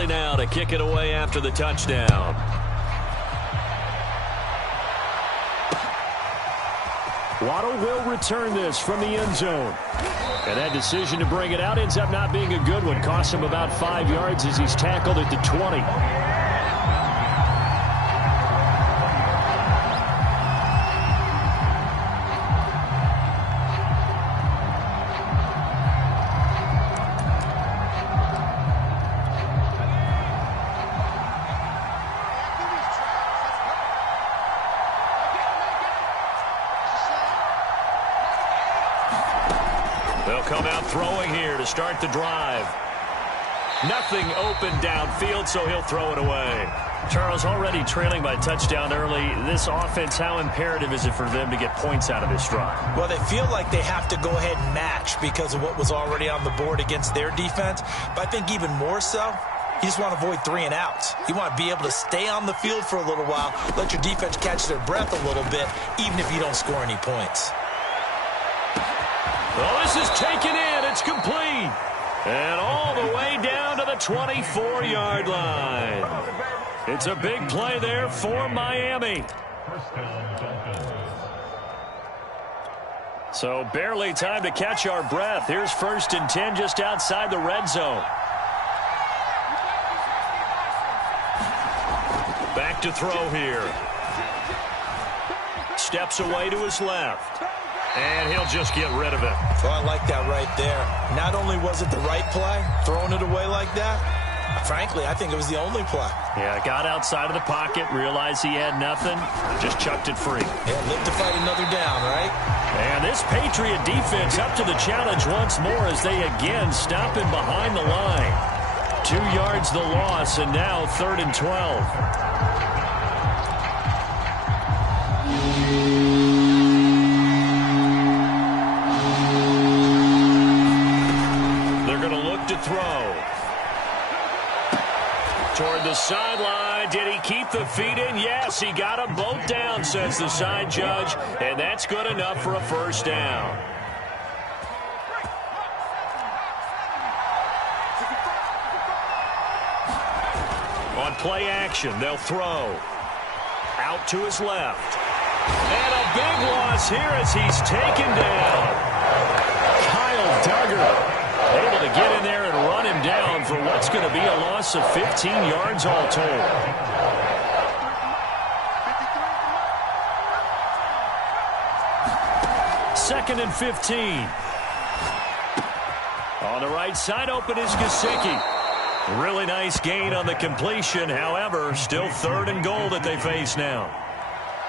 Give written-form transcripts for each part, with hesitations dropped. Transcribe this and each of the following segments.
Gurley now to kick it away after the touchdown. Waddle will return this from the end zone. And that decision to bring it out ends up not being a good one. Costs him about 5 yards as he's tackled at the 20. They'll come out throwing here to start the drive. Nothing open downfield, so he'll throw it away. Charles, already trailing by touchdown early. This offense, how imperative is it for them to get points out of this drive? Well, they feel like they have to go ahead and match because of what was already on the board against their defense. But I think even more so, you just want to avoid 3 and outs. You want to be able to stay on the field for a little while, let your defense catch their breath a little bit, even if you don't score any points. Well, this is taken in. It's complete. And all the way down to the 24-yard line. It's a big play there for Miami. So barely time to catch our breath. Here's 1st and 10 just outside the red zone. Back to throw here. Steps away to his left. And he'll just get rid of it. Oh, I like that right there. Not only was it the right play, throwing it away like that, frankly, I think it was the only play. Yeah, got outside of the pocket, realized he had nothing, just chucked it free. Yeah, live to fight another down, right? And this Patriot defense up to the challenge once more as they again stop him behind the line. 2 yards the loss, and now 3rd and 12. To throw. Toward the sideline. Did he keep the feet in? Yes, he got them both down, says the side judge. And that's good enough for a 1st down. On play action, they'll throw. Out to his left. And a big loss here as he's taken down. Kyle Duggar able to get in there and run him down for what's going to be a loss of 15 yards all told. Second and 15. On the right side, open is Gesicki. Really nice gain on the completion. However, still 3rd and goal that they face now.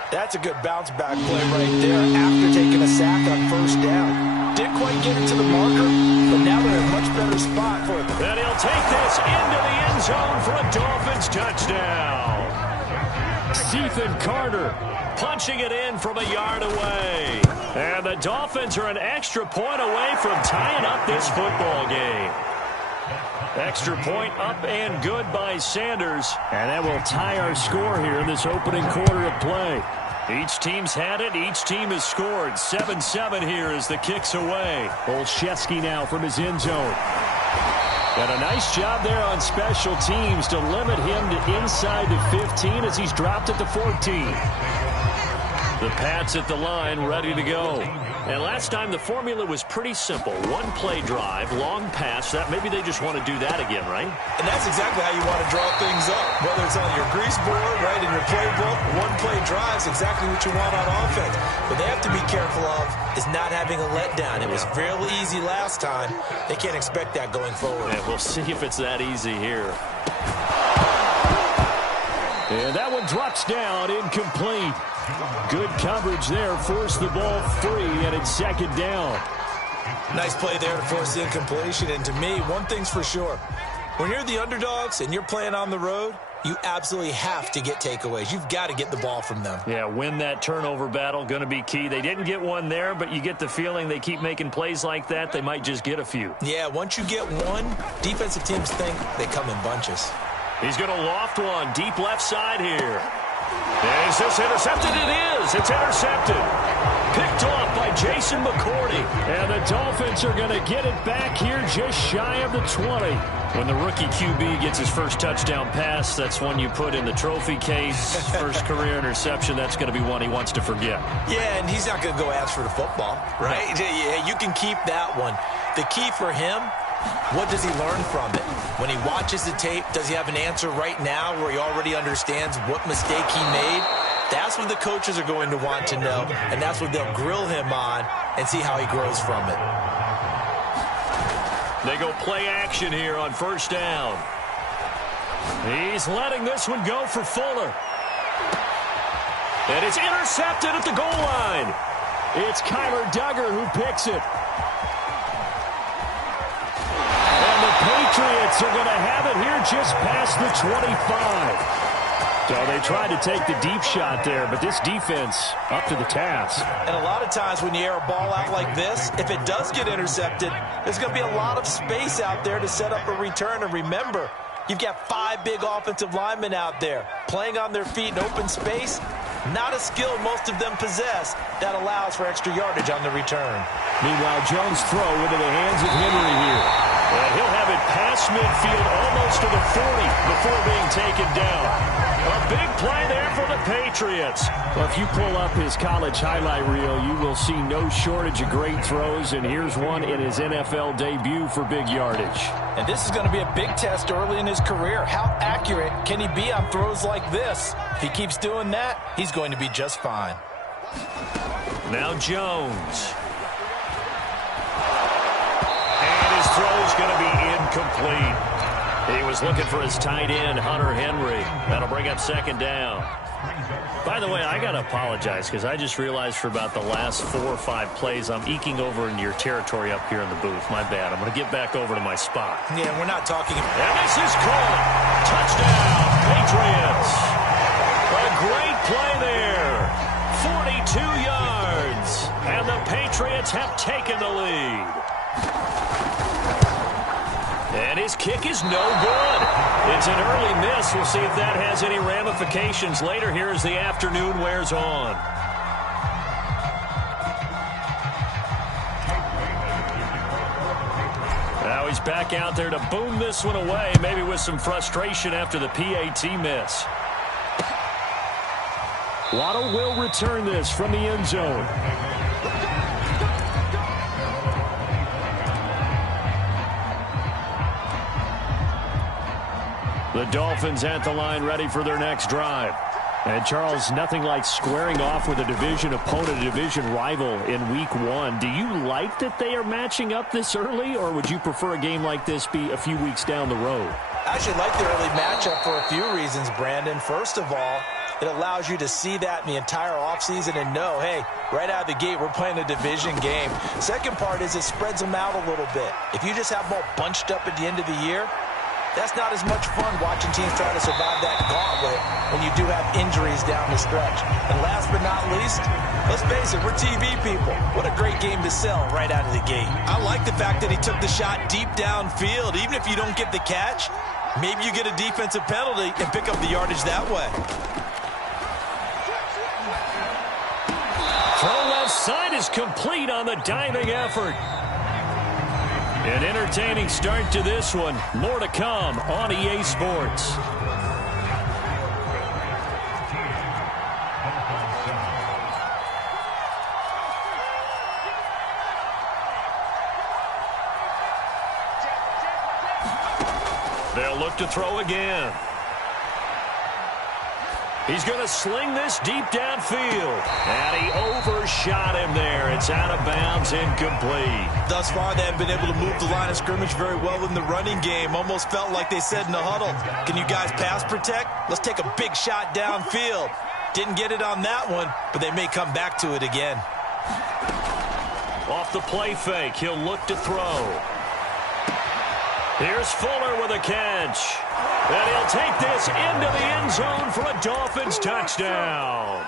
That's a good bounce-back play right there after taking a sack on 1st down. Didn't quite get it to the marker, but now they're in a much better spot for it. And he'll take this into the end zone for a Dolphins touchdown. Ethan Carter punching it in from a yard away. And the Dolphins are an extra point away from tying up this football game. Extra point up and good by Sanders. And that will tie our score here in this opening quarter of play. Each team's had it. Each team has scored. 7-7 here as the kick's away. Olszewski now from his end zone. And a nice job there on special teams to limit him to inside the 15 as he's dropped at the 14. The Pats at the line, ready to go. And last time the formula was pretty simple. 1 play drive, long pass. That maybe they just want to do that again, right? And that's exactly how you want to draw things up. Whether it's on your grease board, right, in your playbook, 1 play drive is exactly what you want on offense. What they have to be careful of is not having a letdown. It was fairly easy last time. They can't expect that going forward. And we'll see if it's that easy here. And that one drops down, incomplete. Good coverage there, forced the ball free, and it's 2nd down. Nice play there to force the incompletion. And to me, one thing's for sure. When you're the underdogs and you're playing on the road, you absolutely have to get takeaways. You've got to get the ball from them. Yeah, win that turnover battle, going to be key. They didn't get one there, but you get the feeling they keep making plays like that, they might just get a few. Yeah, once you get one, defensive teams think they come in bunches. He's going to loft one deep left side here. Is this intercepted? It is. It's intercepted. Picked off by Jason McCourty. And the Dolphins are going to get it back here just shy of the 20. When the rookie QB gets his first touchdown pass, that's one you put in the trophy case. First career interception, that's going to be one he wants to forget. Yeah, and he's not going to go ask for the football, right? Yeah, you can keep that one. The key for him, what does he learn from it? When he watches the tape, does he have an answer right now where he already understands what mistake he made? That's what the coaches are going to want to know, and that's what they'll grill him on and see how he grows from it. They go play action here on first down. He's letting this one go for Fuller. And it's intercepted at the goal line. It's Kyler Duggar who picks it. And the Patriots are going to have it here just past the 25. So they tried to take the deep shot there, but this defense up to the task. And a lot of times when you air a ball out like this, if it does get intercepted, there's going to be a lot of space out there to set up a return. And remember, you've got 5 big offensive linemen out there playing on their feet in open space. Not a skill most of them possess that allows for extra yardage on the return. Meanwhile, Jones' throw into the hands of Henry here. And he'll have it past midfield almost to the 40 before being taken down. A big play there for the Patriots. Well, if you pull up his college highlight reel, you will see no shortage of great throws, and here's one in his NFL debut for big yardage. And this is going to be a big test early in his career. How accurate can he be on throws like this? If he keeps doing that, he's going to be just fine. Now Jones. And his throw's going to be incomplete. He was looking for his tight end, Hunter Henry. That'll bring up second down. By the way, I got to apologize because I just realized for about the last 4 or 5 plays, I'm eking over into your territory up here in the booth. My bad. I'm going to get back over to my spot. Yeah, we're not talking. And this is caught. Touchdown, Patriots. A great play there. 42 yards. And the Patriots have taken the lead. And his kick is no good. It's an early miss. We'll see if that has any ramifications later here as the afternoon wears on. Now he's back out there to boom this one away, maybe with some frustration after the PAT miss. Waddle will return this from the end zone. The Dolphins at the line ready for their next drive. And, Charles, nothing like squaring off with a division opponent, a division rival in Week 1. Do you like that they are matching up this early, or would you prefer a game like this be a few weeks down the road? I actually like the early matchup for a few reasons, Brandon. First of all, it allows you to see that in the entire offseason and know, hey, right out of the gate, we're playing a division game. Second part is it spreads them out a little bit. If you just have them all bunched up at the end of the year, that's not as much fun watching teams try to survive that gauntlet when you do have injuries down the stretch. And last but not least, let's face it, we're TV people. What a great game to sell right out of the gate. I like the fact that he took the shot deep downfield. Even if you don't get the catch, maybe you get a defensive penalty and pick up the yardage that way. Throw left side is complete on the diving effort. An entertaining start to this one. More to come on EA Sports. They'll look to throw again. He's going to sling this deep downfield. And he overshot him there. It's out of bounds, incomplete. Thus far, they haven't been able to move the line of scrimmage very well in the running game. Almost felt like they said in the huddle, can you guys pass protect? Let's take a big shot downfield. Didn't get it on that one, but they may come back to it again. Off the play fake, he'll look to throw. Here's Fuller with a catch. And he'll take this into the end zone for a Dolphins touchdown.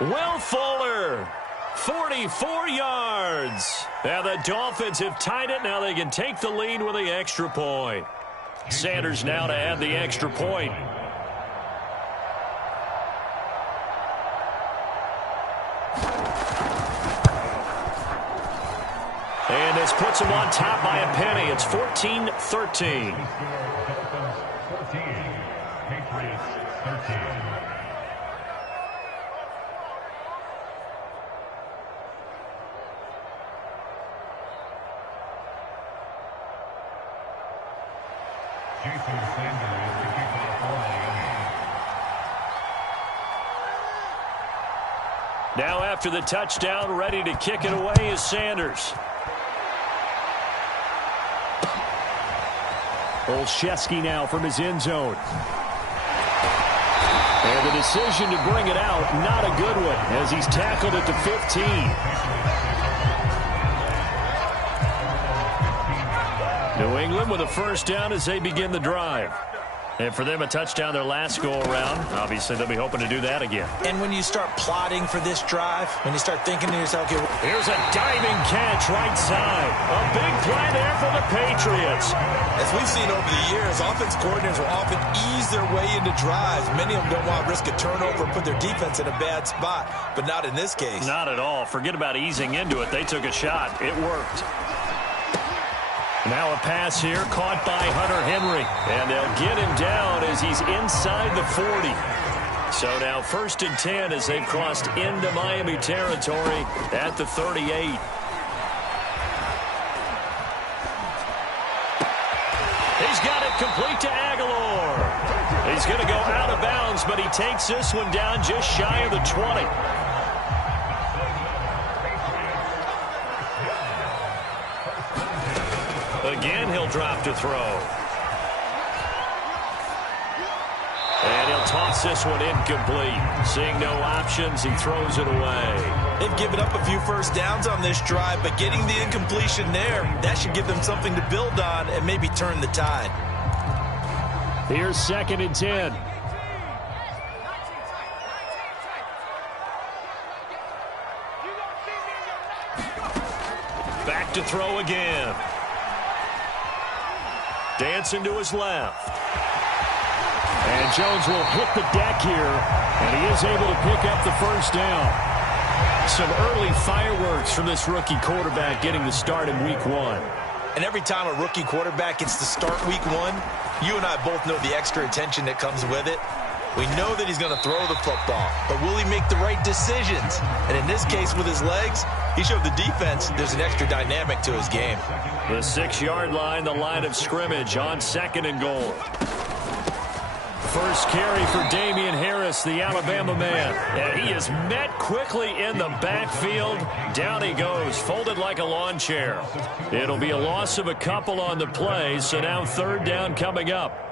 Will Fuller, 44 yards. And the Dolphins have tied it. Now they can take the lead with the extra point. Sanders now to add the extra point. this puts them on top by a penny. It's 14-13. Patriots 13. Jason Sanders to kick off for Miami. Now after the touchdown, ready to kick it away is Sanders. Olszewski now from his end zone. And the decision to bring it out, not a good one, as he's tackled at the 15. New England with a first down as they begin the drive. And for them, a touchdown their last go-around. Obviously, they'll be hoping to do that again. And when you start plotting for this drive, when you start thinking to yourself, okay, here's a diving catch right side. A big play there for the Patriots. as we've seen over the years, offense coordinators will often ease their way into drives. Many of them don't want to risk a turnover or put their defense in a bad spot, but not in this case. Not at all. Forget about easing into it. They took a shot. It worked. Now a pass here caught by Hunter Henry. And they'll get him down as he's inside the 40. So now 1st and 10 as they've crossed into Miami territory at the 38. He's got it complete to Aguilar. He's going to go out of bounds, but he takes this one down just shy of the 20. Again, he'll drop to throw. And he'll toss this one incomplete. Seeing no options, he throws it away. They've given up a few first downs on this drive, but getting the incompletion there, that should give them something to build on and maybe turn the tide. Here's 2nd and 10. Back to throw again. Dancing to his left. And Jones will hit the deck here, and he is able to pick up the first down. Some early fireworks from this rookie quarterback getting the start in week 1. And every time a rookie quarterback gets to start week 1, you and I both know the extra attention that comes with it. We know that he's going to throw the football, but will he make the right decisions? And in this case, with his legs, he showed the defense there's an extra dynamic to his game. The 6-yard line, the line of scrimmage on 2nd and goal. First carry for Damian Harris, the Alabama man. And he is met quickly in the backfield. Down he goes, folded like a lawn chair. It'll be a loss of a couple on the play, so now 3rd down coming up.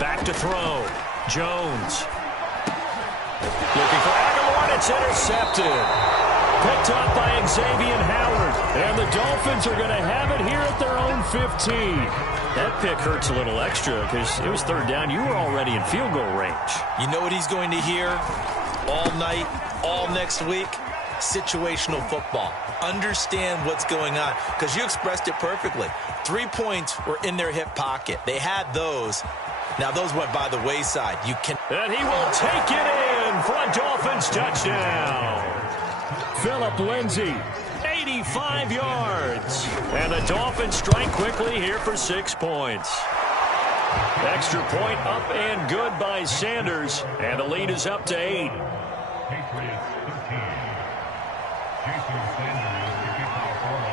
Back to throw. Jones. Looking for Aguilar, and it's intercepted. Picked up by Xavier Howard. And the Dolphins are going to have it here at their own 15. That pick hurts a little extra because it was 3rd down. You were already in field goal range. You know what he's going to hear all night, all next week? Situational football. Understand what's going on, because you expressed it perfectly. 3 points were in their hip pocket. They had those. Now those went by the wayside. And he will take it in for a Dolphins touchdown. Phillip Lindsay, 85 yards. And the Dolphins strike quickly here for 6 points. Extra point up and good by Sanders. And the lead is up to 8.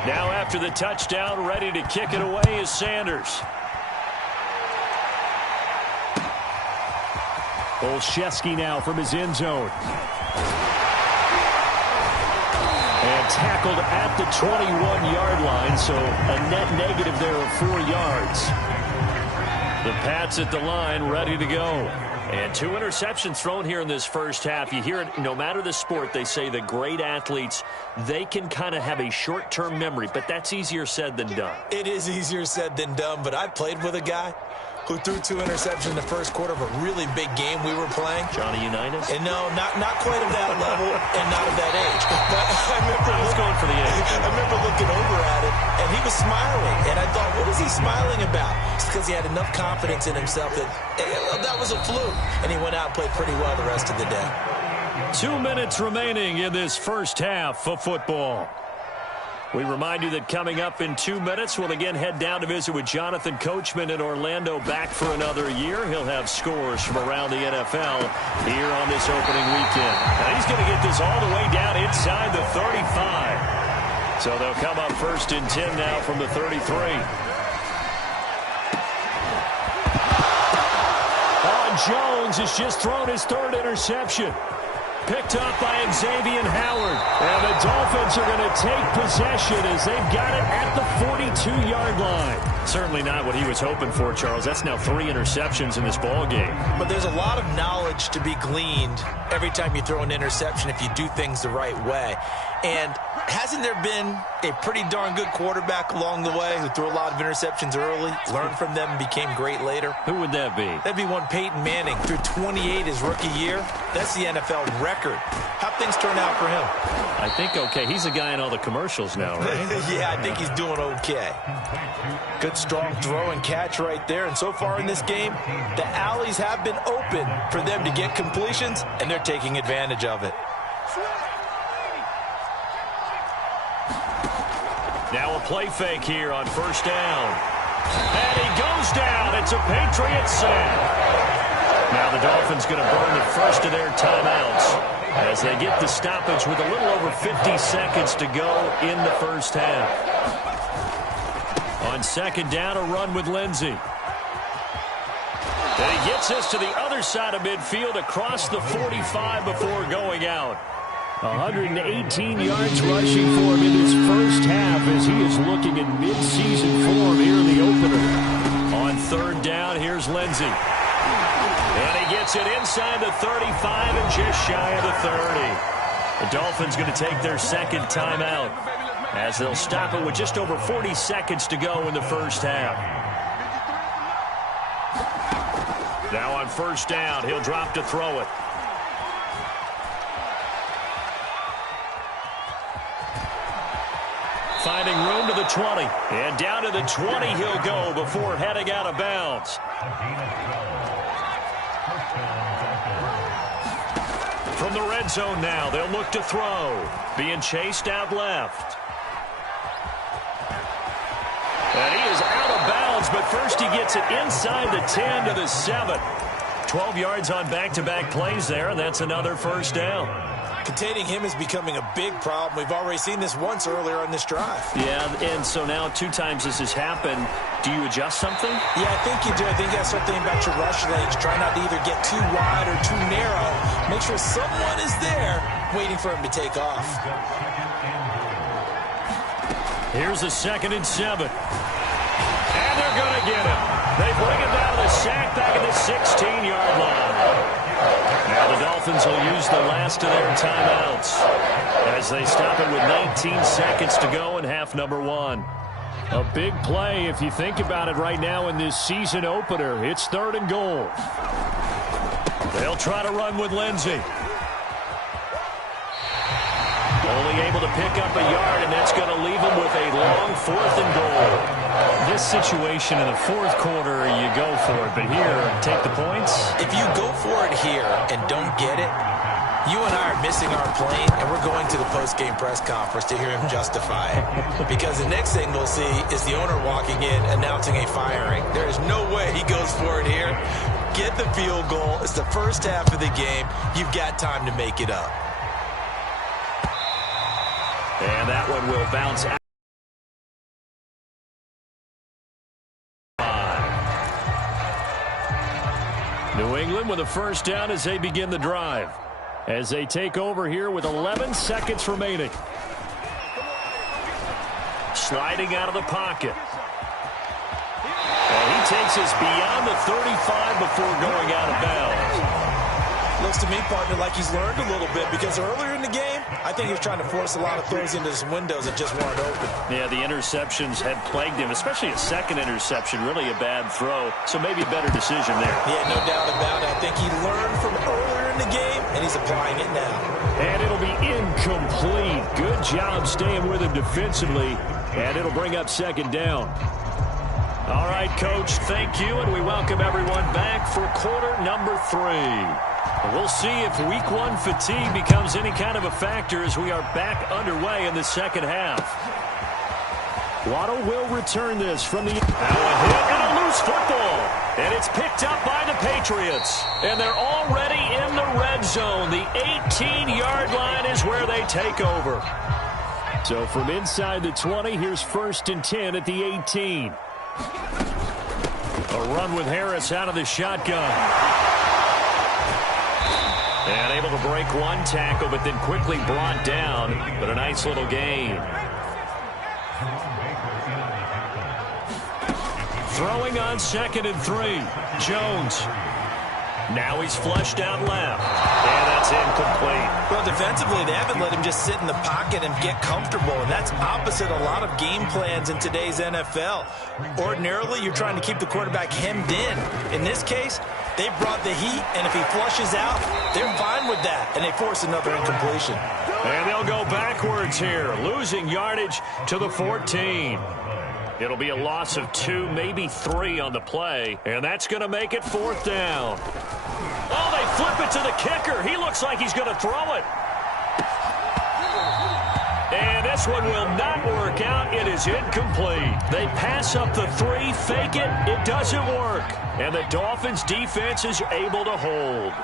Now after the touchdown, ready to kick it away is Sanders. Olszewski now from his end zone. And tackled at the 21-yard line, so a net negative there of 4 yards. The Pats at the line, ready to go. And 2 interceptions thrown here in this first half. You hear it, no matter the sport, they say the great athletes, they can kind of have a short-term memory, but that's easier said than done. It is easier said than done, but I played with a guy who threw 2 interceptions in the first quarter of a really big game we were playing. Johnny Unitas? And no, not quite of that level and not of that age. But I was going for the age. I remember looking over at it, and he was smiling. And I thought, what is he smiling about? It's because he had enough confidence in himself that that was a fluke. And he went out and played pretty well the rest of the day. 2 minutes remaining in this first half of football. We remind you that coming up in 2 minutes, we'll again head down to visit with Jonathan Coachman in Orlando, back for another year. He'll have scores from around the NFL here on this opening weekend. Now he's going to get this all the way down inside the 35. So they'll come up 1st and 10 now from the 33. Jones has just thrown his 3rd interception. Picked up by Xavier Howard. And the Dolphins are going to take possession as they've got it at the 42-yard line. Certainly not what he was hoping for, Charles. That's now 3 interceptions in this ball game. But there's a lot of knowledge to be gleaned every time you throw an interception if you do things the right way. And hasn't there been a pretty darn good quarterback along the way who threw a lot of interceptions early, learned from them, and became great later? Who would that be? That'd be one Peyton Manning. Threw 28 his rookie year. That's the NFL record. How'd things turn out for him? I think okay. He's the guy in all the commercials now, right? Yeah, I think he's doing okay. Good, strong throw and catch right there. And so far in this game, the alleys have been open for them to get completions, and they're taking advantage of it. Now a play fake here on 1st down. And he goes down. It's a Patriot sack. Now the Dolphins going to burn the first of their timeouts as they get the stoppage with a little over 50 seconds to go in the first half. On 2nd down, a run with Lindsey. And he gets us to the other side of midfield across the 45 before going out. 118 yards rushing for him in this first half as he is looking in mid-season form here in the opener. On 3rd down, here's Lindsey. And he gets it inside the 35 and just shy of the 30. The Dolphins going to take their 2nd timeout as they'll stop it with just over 40 seconds to go in the first half. Now on 1st down, he'll drop to throw it. Finding room to the 20. And down to the 20 he'll go before heading out of bounds. From the red zone now, they'll look to throw. Being chased out left. And he is out of bounds, but first he gets it inside the 10 to the 7. 12 yards on back-to-back plays there, and that's another 1st down. Containing him is becoming a big problem. We've already seen this once earlier on this drive. Yeah, and so now 2 times this has happened. Do you adjust something? Yeah, I think you do. I think you have something about your rush lanes. Try not to either get too wide or too narrow. Make sure someone is there waiting for him to take off. Here's a 2nd and 7. And they're going to get him. They bring him down to the sack back at the 16-yard line. Now the Dolphins will use the last of their timeouts as they stop it with 19 seconds to go in half number 1. A big play if you think about it right now in this season opener. It's 3rd and goal. They'll try to run with Lindsey. Only able to pick up a yard, and that's going to leave him with a long 4th and goal. This situation in the 4th quarter, you go for it. But here, take the points. If you go for it here and don't get it, you and I are missing our plane, and we're going to the post-game press conference to hear him justify it. Because the next thing we'll see is the owner walking in announcing a firing. There is no way he goes for it here. Get the field goal. It's the first half of the game. You've got time to make it up. And that one will bounce out. New England with a 1st down as they begin the drive. As they take over here with 11 seconds remaining. Sliding out of the pocket. And he takes us beyond the 35 before going out of bounds. Looks to me, partner, like he's learned a little bit because earlier in the game, I think he was trying to force a lot of throws into some windows that just weren't open. Yeah, the interceptions had plagued him, especially a 2nd interception, really a bad throw. So maybe a better decision there. Yeah, no doubt about it. I think he learned from earlier in the game, and he's applying it now. And it'll be incomplete. Good job staying with him defensively. And it'll bring up second down. All right, Coach, thank you, and we welcome everyone back for quarter number 3. We'll see if week 1 fatigue becomes any kind of a factor as we are back underway in the second half. Waddle will return this from the... Now a hit and a loose football. And it's picked up by the Patriots. And they're already in the red zone. The 18-yard line is where they take over. So from inside the 20, here's 1st and 10 at the 18. A run with Harris out of the shotgun. And able to break one tackle, but then quickly brought down. But a nice little gain. Throwing on 2nd and 3. Jones. Now he's flushed out left. And that's incomplete. Well, defensively, they haven't let him just sit in the pocket and get comfortable. And that's opposite a lot of game plans in today's NFL. Ordinarily, you're trying to keep the quarterback hemmed in. In this case, they brought the heat, and if he flushes out, they're fine with that. And they force another incompletion. And they'll go backwards here, losing yardage to the 14. It'll be a loss of 2, maybe 3 on the play, and that's going to make it 4th down. Oh, they flip it to the kicker. He looks like he's going to throw it. And this one will not work out. It is incomplete. They pass up the 3, fake it. It doesn't work. And the Dolphins' defense is able to hold.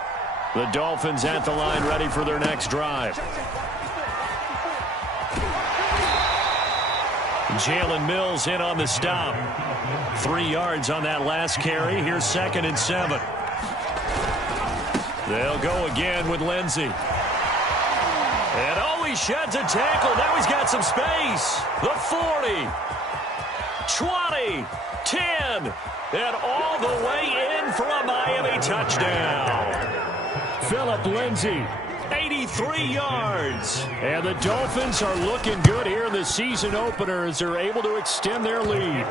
The Dolphins at the line ready for their next drive. Jalen Mills in on the stop. 3 yards on that last carry. Here's 2nd and 7. They'll go again with Lindsey. And oh, he sheds a tackle. Now he's got some space. The 40. 20. 10. And all the way in for a Miami touchdown. Phillip Lindsay. 83 yards. And the Dolphins are looking good here in the season opener as they're able to extend their lead.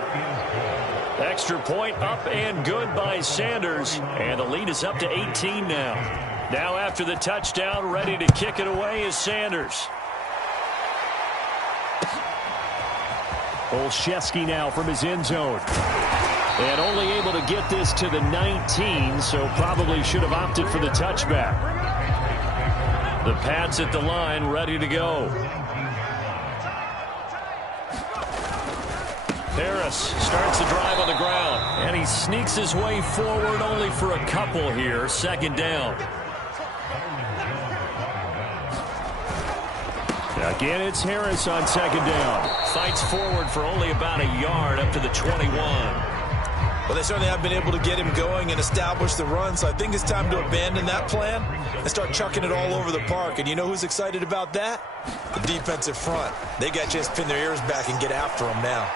Extra point up and good by Sanders. And the lead is up to 18 now. Now after the touchdown, ready to kick it away is Sanders. Olszewski now from his end zone. And only able to get this to the 19, so probably should have opted for the touchback. The Pats at the line, ready to go. Harris starts the drive on the ground. And he sneaks his way forward only for a couple here. 2nd down. Again, it's Harris on 2nd down. Fights forward for only about a yard up to the 21. Well, they certainly have been able to get him going and establish the run, so I think it's time to abandon that plan and start chucking it all over the park. And you know who's excited about that? The defensive front. They got to just pin their ears back and get after him now.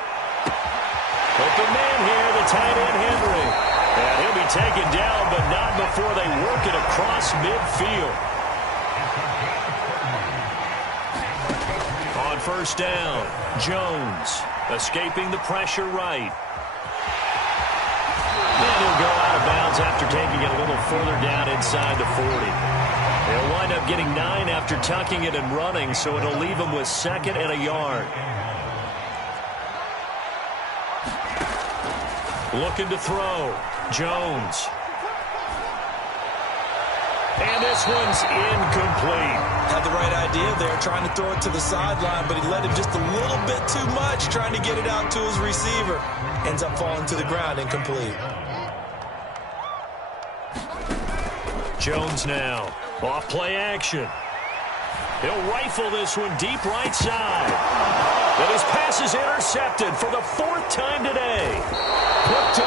Open man here, the tight end Henry. And he'll be taken down, but not before they work it across midfield. On 1st down, Jones escaping the pressure right. And he'll go out of bounds after taking it a little further down inside the 40. They'll wind up getting 9 after tucking it and running, so it'll leave them with 2nd and a yard. Looking to throw. Jones. And this one's incomplete. Had the right idea there, trying to throw it to the sideline, but he let him just a little bit too much, trying to get it out to his receiver. Ends up falling to the ground, incomplete. Jones now. Off play action. He'll rifle this one deep right side. And his pass is intercepted for the 4th time today. Put to